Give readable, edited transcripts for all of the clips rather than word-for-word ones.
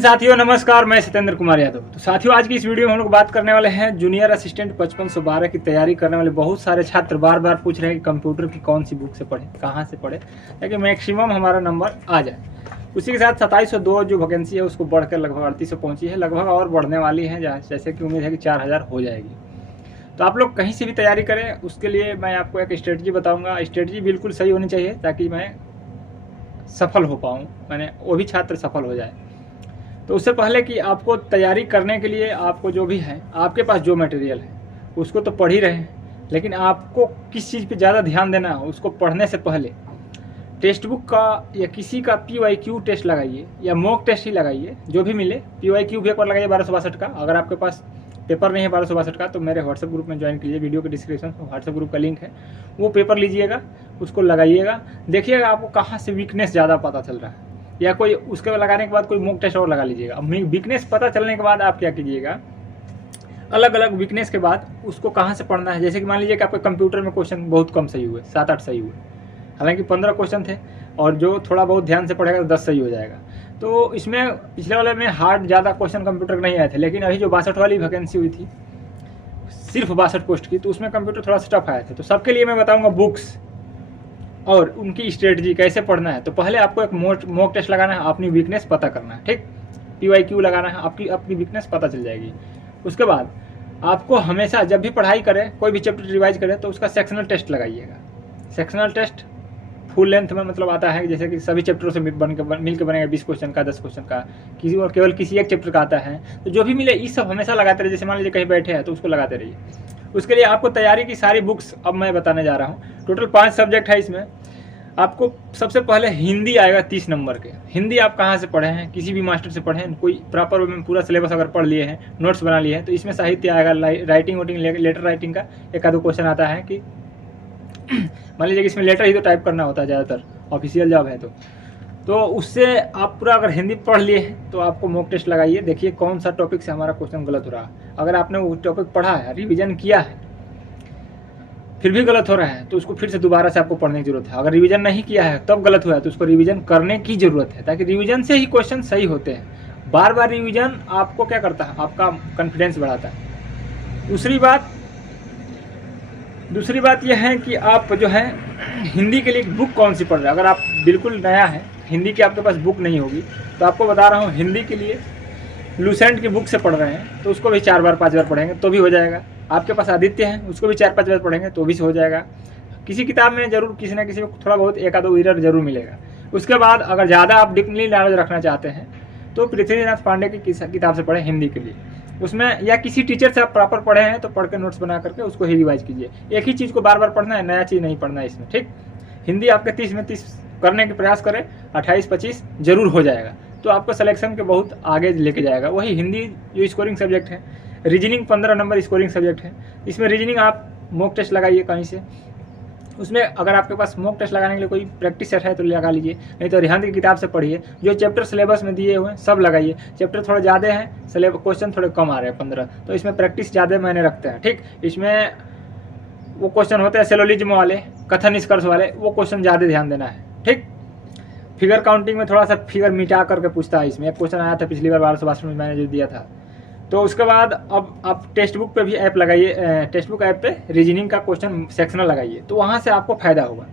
साथियों नमस्कार, मैं सत्येंद्र कुमार यादव। तो साथियों आज की इस वीडियो में हम लोग बात करने वाले हैं जूनियर असिस्टेंट 5512 की तैयारी करने वाले बहुत सारे छात्र बार बार पूछ रहे हैं कि कंप्यूटर की कौन सी बुक से पढ़े, कहां से पढ़े ताकि मैक्सिमम हमारा नंबर आ जाए। उसी के साथ 2702 जो वैकेंसी है उसको बढ़कर लगभग 3800 पहुंची है, लगभग और बढ़ने वाली है, जैसे कि उम्मीद है कि 4000 हो जाएगी। तो आप लोग कहीं से भी तैयारी करें, उसके लिए मैं आपको एक स्ट्रेटजी बताऊँगा। स्ट्रेटजी बिल्कुल सही होनी चाहिए ताकि मैं सफल हो पाऊँ, मैंने वो भी छात्र सफल हो जाए। तो उससे पहले कि आपको तैयारी करने के लिए आपको जो भी है, आपके पास जो मटेरियल है उसको तो पढ़ ही रहे हैं, लेकिन आपको किस चीज़ पे ज़्यादा ध्यान देना है, उसको पढ़ने से पहले टेक्स्ट बुक का या किसी का PYQ टेस्ट लगाइए या मॉक टेस्ट ही लगाइए, जो भी मिले। PYQ भी एक बार लगाइए 1262 का। अगर आपके पास पेपर नहीं है 1262 का तो मेरे व्हाट्सएप ग्रुप में ज्वाइन कीजिए, वीडियो के डिस्क्रिप्शन में व्हाट्सएप ग्रुप का लिंक है, वो पेपर लीजिएगा, उसको लगाइएगा, देखिएगा आपको कहाँ से वीकनेस ज़्यादा पता चल रहा है। या कोई उसके लगाने के बाद कोई मॉक टेस्ट और लगा लीजिएगा। अब वीकनेस पता चलने के बाद आप क्या कीजिएगा, अलग अलग वीकनेस के बाद उसको कहाँ से पढ़ना है। जैसे कि मान लीजिए कि आपके कंप्यूटर में क्वेश्चन बहुत कम सही हुए, 7-8 सही हुए, हालांकि 15 क्वेश्चन थे और जो थोड़ा बहुत ध्यान से पढ़ेगा तो 10 सही हो जाएगा। तो इसमें पिछले वाले में हार्ड ज़्यादा क्वेश्चन कंप्यूटर नहीं आए थे, लेकिन अभी जो 62 वाली वैकेंसी हुई थी सिर्फ 62 पोस्ट की, तो उसमें कंप्यूटर थोड़ा सा टफ आया था। तो सबके लिए मैं बताऊँगा बुक्स और उनकी स्ट्रेटजी कैसे पढ़ना है। तो पहले आपको एक मॉक टेस्ट लगाना है, अपनी वीकनेस पता करना है, ठीक। PYQ लगाना है, आपकी अपनी वीकनेस पता चल जाएगी। उसके बाद आपको हमेशा जब भी पढ़ाई करें, कोई भी चैप्टर रिवाइज करें, तो उसका सेक्शनल टेस्ट लगाइएगा। सेक्शनल टेस्ट फुल लेंथ में मतलब आता है, जैसे कि सभी चैप्टरों से मिल के बनेगा 20 क्वेश्चन का, 10 क्वेश्चन का, किसी और केवल किसी एक चैप्टर का आता है। तो जो भी मिले ये सब हमेशा लगाते रहिए। जैसे मान लीजिए कहीं बैठे हैं तो उसको लगाते रहिए। उसके लिए आपको तैयारी की सारी बुक्स अब मैं बताने जा रहा हूँ। टोटल 5 सब्जेक्ट है इसमें। आपको सबसे पहले हिंदी आएगा 30 नंबर के। हिंदी आप कहाँ से पढ़े हैं, किसी भी मास्टर से पढ़े हैं, कोई प्रॉपर वे में पूरा सिलेबस अगर पढ़ लिए हैं, नोट्स बना लिए हैं, तो इसमें साहित्य आएगा, राइटिंग लेटर राइटिंग का एक आधो क्वेश्चन आता है कि मान लीजिए कि इसमें लेटर ही तो टाइप करना होता है ज़्यादातर, ऑफिशियल जॉब है तो उससे आप पूरा अगर हिंदी पढ़ लिए हैं तो आपको मॉक टेस्ट लगाइए, देखिए कौन सा टॉपिक से हमारा क्वेश्चन गलत हो रहा है। अगर आपने वो टॉपिक पढ़ा है, रिविजन किया है, फिर भी गलत हो रहा है तो उसको फिर से दोबारा से आपको पढ़ने की जरूरत है। अगर रिवीजन नहीं किया है तब गलत हुआ है तो उसको रिवीजन करने की जरूरत है, ताकि रिवीजन से ही क्वेश्चन सही होते हैं। बार बार रिवीजन आपको क्या करता है, आपका कॉन्फिडेंस बढ़ाता है। दूसरी बात यह है कि आप जो है हिंदी के लिए बुक कौन सी पढ़ रहे हैं। अगर आप बिल्कुल नया है, हिंदी की आपके पास बुक नहीं होगी, तो आपको बता रहा हूँ हिंदी के लिए लूसेंट की बुक से पढ़ रहे हैं तो उसको भी 4 बार 5 बार पढ़ेंगे तो भी हो जाएगा। आपके पास आदित्य है, उसको भी 4-5 बार पढ़ेंगे तो भी हो जाएगा। किसी किताब में जरूर किसी न किसी को थोड़ा बहुत एक आधो एरर जरूर मिलेगा। उसके बाद अगर ज़्यादा आप डीपली नॉलेज रखना चाहते हैं तो पृथ्वीनाथ पांडे की किताब से पढ़ें हिंदी के लिए। उसमें या किसी टीचर से आप प्रॉपर पढ़े हैं तो पढ़ के नोट्स बना करके उसको ही रिवाइज कीजिए। एक ही चीज़ को बार बार पढ़ना है, नया चीज़ नहीं पढ़ना है इसमें, ठीक। हिंदी आपके 30 में 30 करने के प्रयास करें, 28-25 जरूर हो जाएगा, तो आपको सिलेक्शन के बहुत आगे लेके जाएगा। वही हिंदी जो स्कोरिंग सब्जेक्ट है। रीजनिंग 15 नंबर स्कोरिंग सब्जेक्ट है। इसमें रीजनिंग आप मॉक टेस्ट लगाइए कहीं से। उसमें अगर आपके पास मॉक टेस्ट लगाने के लिए कोई प्रैक्टिस सेट है तो लगा लीजिए, नहीं तो रिहांत की किताब से पढ़िए। जो चैप्टर सिलेबस में दिए हुए हैं सब लगाइए। चैप्टर थोड़ा ज़्यादा है, क्वेश्चन थोड़े कम आ रहे हैं 15, तो इसमें प्रैक्टिस ज़्यादा मायने रखते हैं, ठीक। इसमें वो क्वेश्चन होते हैं सिलोजिज्म वाले, कथन निष्कर्ष वाले, वो क्वेश्चन ज़्यादा ध्यान देना है, ठीक। फिगर काउंटिंग में थोड़ा सा फिगर मिटा करके पूछता है। इसमें एक क्वेश्चन आया था पिछली बार 1262 में मैंने जो दिया था। तो उसके बाद अब आप टेक्स्ट बुक पे भी ऐप लगाइए, टेक्स्ट बुक ऐप पे रीजनिंग का क्वेश्चन सेक्शनल लगाइए, तो वहाँ से आपको फायदा होगा।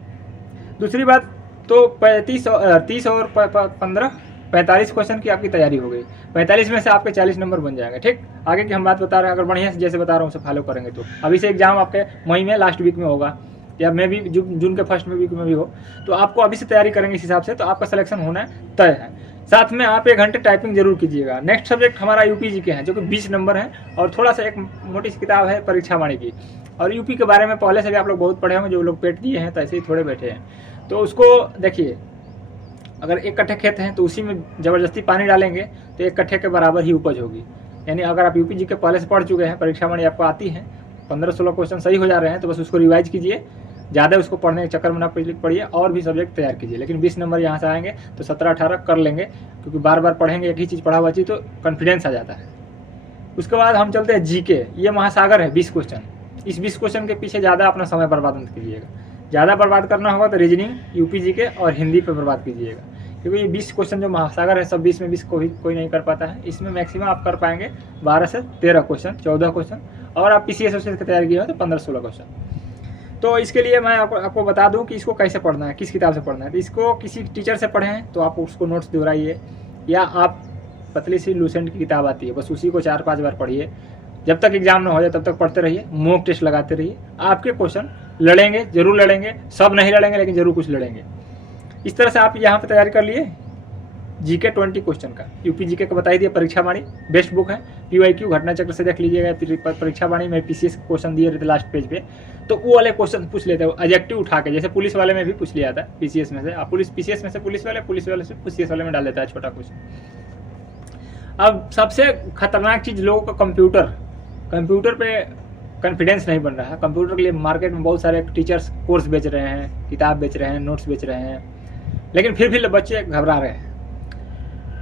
दूसरी बात तो 30 और 15 45 क्वेश्चन की आपकी तैयारी हो गई। 45 में से आपके 40 नंबर बन जाएंगे, ठीक। आगे की हम बात बता रहे हैं, अगर बढ़िया से जैसे बता रहा हूँ उसे फॉलो करेंगे तो अभी से एग्जाम आपके मई में लास्ट वीक में होगा, या मे भी जून के फर्स्ट वीक में भी हो, तो आपको अभी से तैयारी करेंगे इस हिसाब से, तो आपका सिलेक्शन होना तय है। साथ में आप 1 घंटे टाइपिंग जरूर कीजिएगा। नेक्स्ट सब्जेक्ट हमारा यूपी के हैं, जो कि 20 नंबर है, और थोड़ा सा एक मोटी सी किताब है परीक्षा वाणी की। और यूपी के बारे में पहले से भी आप लोग बहुत पढ़े होंगे, जो लोग पेट दिए हैं तो ऐसे ही थोड़े बैठे हैं, तो उसको देखिए। अगर 1 कट्ठे खेत हैं तो उसी में ज़बरदस्ती पानी डालेंगे तो 1 कट्ठे के बराबर ही उपज होगी। यानी अगर आप यूपी के पहले से पढ़ चुके हैं, परीक्षा वाणी आपको आती है, 15-16 क्वेश्चन सही हो जा रहे हैं, तो बस उसको रिवाइज कीजिए। ज़्यादा उसको पढ़ने के चक्कर में ना पढ़िए, और भी सब्जेक्ट तैयार कीजिए। लेकिन 20 नंबर यहाँ से आएंगे तो 17-18 कर लेंगे, क्योंकि बार बार पढ़ेंगे एक ही चीज़ पढ़ा हुआ चीज़ तो कॉन्फिडेंस आ जाता है। उसके बाद हम चलते हैं जीके। ये महासागर है, 20 क्वेश्चन। इस 20 क्वेश्चन के पीछे ज़्यादा अपना समय बर्बाद मत कीजिएगा। ज़्यादा बर्बाद करना होगा तो रीजनिंग, यूपी जीके और हिंदी पर बर्बाद कीजिएगा। क्योंकि ये 20 क्वेश्चन जो महासागर है सब 20 में 20 कोई नहीं कर पाता है। इसमें मैक्सिमम आप कर पाएंगे 12 से 13 क्वेश्चन, 14 क्वेश्चन, और आप PCS की तैयारी की हो तो 15-16 क्वेश्चन। तो इसके लिए मैं आपको बता दूं कि इसको कैसे पढ़ना है, किस किताब से पढ़ना है। तो इसको किसी टीचर से पढ़ें तो आप उसको नोट्स दोहराइए, या आप पतली सी लूसेंट की किताब आती है बस उसी को 4-5 बार पढ़िए। जब तक एग्जाम ना हो जाए तब तक पढ़ते रहिए, मॉक टेस्ट लगाते रहिए। आपके क्वेश्चन लड़ेंगे, जरूर लड़ेंगे, सब नहीं लड़ेंगे लेकिन जरूर कुछ लड़ेंगे। इस तरह से आप यहाँ पे तैयारी कर लिए GK 20 क्वेश्चन का। यूपी GK का बताई दिया, परीक्षा वाणी बेस्ट बुक है। PYQ घटना चक्र से देख लीजिएगा, परीक्षा वाणी में PCS क्वेश्चन दिए रहते लास्ट पेज पे, तो वो वाले क्वेश्चन पूछ लेते हैं एडजेक्टिव उठा के, जैसे पुलिस वाले में भी पूछ लिया था PCS में से। आप PCS में से पुलिस वाले से PCS वाले में डाल देता है छोटा क्वेश्चन। अब सबसे खतरनाक चीज़ लोगों का कंप्यूटर पे कॉन्फिडेंस नहीं बन रहा है। कंप्यूटर के लिए मार्केट में बहुत सारे टीचर्स कोर्स बेच रहे हैं, किताब बेच रहे हैं, नोट्स बेच रहे हैं, लेकिन फिर भी बच्चे घबरा रहे हैं।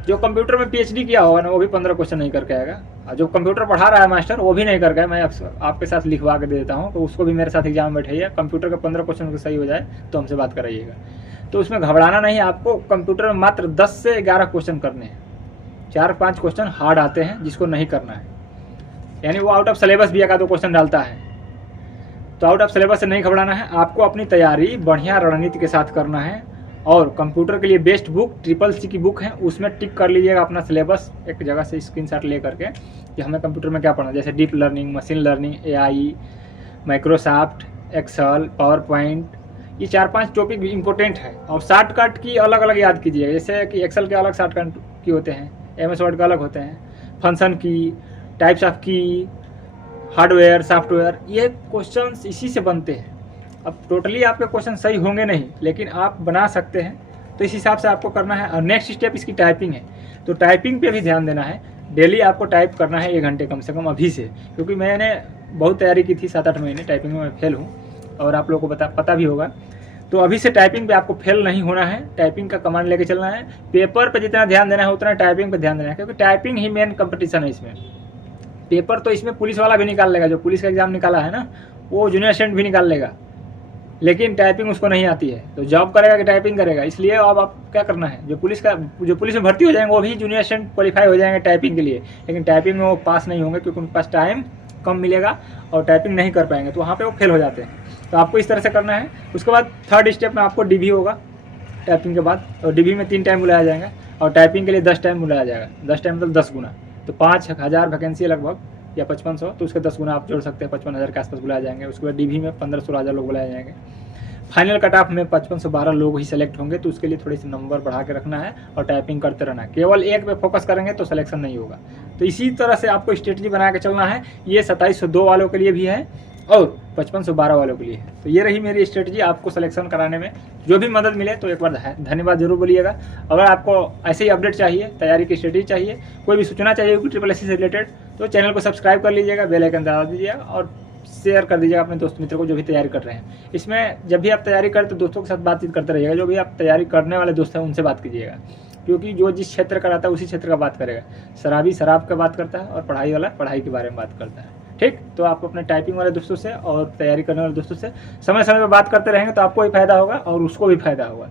जो कंप्यूटर में PhD किया होगा ना वो भी 15 क्वेश्चन नहीं करके आएगा, और जो कंप्यूटर पढ़ा रहा है मास्टर वो भी नहीं करके, मैं आपके साथ लिखवा के दे देता हूँ, तो उसको भी मेरे साथ एग्जाम में बैठाइए। कंप्यूटर का 15 क्वेश्चन सही हो जाए तो हमसे बात कराइएगा। तो उसमें घबराना नहीं, आपको कंप्यूटर में मात्र 10 से 11 क्वेश्चन करने हैं। 4-5 क्वेश्चन हार्ड आते हैं जिसको नहीं करना है, यानी वो आउट ऑफ सिलेबस भी 1-2 क्वेश्चन डालता है, तो आउट ऑफ सिलेबस से नहीं घबराना है। आपको अपनी तैयारी बढ़िया रणनीति के साथ करना है, और कंप्यूटर के लिए बेस्ट बुक CCC की बुक है, उसमें टिक कर लीजिएगा अपना सिलेबस एक जगह से स्क्रीनशॉट ले करके कि हमें कंप्यूटर में क्या पढ़ना है, जैसे deep learning, machine learning, AI, Microsoft Excel, PowerPoint, ये 4-5 टॉपिक इंपॉर्टेंट है। और शॉर्टकट की अलग अलग याद कीजिएगा, जैसे कि एक्सेल के अलग शॉर्टकट की होते हैं, MS वर्ड का अलग होते हैं, फंक्शन की, टाइप्स ऑफ की, हार्डवेयर, सॉफ्टवेयर, ये क्वेश्चंस इसी से बनते हैं। अब टोटली आपके क्वेश्चन सही होंगे नहीं, लेकिन आप बना सकते हैं, तो इस हिसाब से आपको करना है। और नेक्स्ट स्टेप इसकी टाइपिंग है, तो टाइपिंग पे भी ध्यान देना है। डेली आपको टाइप करना है 1 घंटे कम से कम अभी से, क्योंकि मैंने बहुत तैयारी की थी 7-8 महीने, टाइपिंग में मैं फेल हूँ और आप लोगों को पता भी होगा। तो अभी से टाइपिंग पे आपको फेल नहीं होना है, टाइपिंग का कमांड लेके चलना है। पेपर पे जितना ध्यान देना है उतना टाइपिंग पे ध्यान देना है, क्योंकि टाइपिंग ही मेन कंपटीशन है इसमें। पेपर तो इसमें पुलिस वाला भी निकाल लेगा, जो पुलिस का एग्जाम निकाला है ना वो जूनियर असिस्टेंट भी निकाल लेगा, लेकिन टाइपिंग उसको नहीं आती है, तो जॉब करेगा कि टाइपिंग करेगा। इसलिए अब आप क्या करना है, जो पुलिस में भर्ती हो जाएंगे वो भी जूनियर असिस्टेंट क्वालिफाई हो जाएंगे टाइपिंग के लिए, लेकिन टाइपिंग में वो पास नहीं होंगे क्योंकि उनके पास टाइम कम मिलेगा और टाइपिंग नहीं कर पाएंगे, तो वहाँ पे वो फेल हो जाते हैं। तो आपको इस तरह से करना है। उसके बाद 3rd स्टेप में आपको DB होगा टाइपिंग के बाद, और DB में 3 टाइम बुलाया जाएगा, और टाइपिंग के लिए 10 टाइम बुलाया जाएगा। 10 टाइम मतलब 10 गुना, तो 5000 वैकेंसी है लगभग, या 5500, तो उसके 10 गुना आप जोड़ सकते हैं, 55,000 के आसपास बुलाए जाएंगे। उसके बाद DB में 15-16,000 लोग बुलाए जाएंगे। फाइनल कट ऑफ में 5512 लोग ही सेलेक्ट होंगे, तो उसके लिए थोड़ी सी नंबर बढ़ा के रखना है और टाइपिंग करते रहना है। केवल एक पे फोकस करेंगे तो सिलेक्शन नहीं होगा। तो इसी तरह से आपको स्ट्रेटजी बना के चलना है। ये 2702 वालों के लिए भी है और 5512 वालों के लिए है। तो ये रही मेरी स्ट्रेटजी आपको सिलेक्शन कराने में। जो भी मदद मिले तो एक बार धन्यवाद जरूर बोलिएगा। अगर आपको ऐसे ही अपडेट चाहिए, तैयारी की स्ट्रेटजी चाहिए, कोई भी सूचना चाहिए SSSC से रिलेटेड, तो चैनल को सब्सक्राइब कर लीजिएगा, बेल आइकन दबा दीजिएगा और शेयर कर दीजिएगा अपने दोस्त मित्र को जो भी तैयारी कर रहे हैं। इसमें जब भी आप तैयारी करें तो दोस्तों के साथ बातचीत करते रहिएगा। जो भी आप तैयारी करने वाले दोस्त हैं उनसे बात कीजिएगा, क्योंकि जो जिस क्षेत्र का रहता है उसी क्षेत्र का बात करेगा। शराबी शराब का बात करता है और पढ़ाई वाला पढ़ाई के बारे में बात करता है। ठीक, तो आप अपने टाइपिंग वाले दोस्तों से और तैयारी करने वाले दोस्तों से समय समय पर बात करते रहेंगे तो आपको भी फायदा होगा और उसको भी फायदा होगा।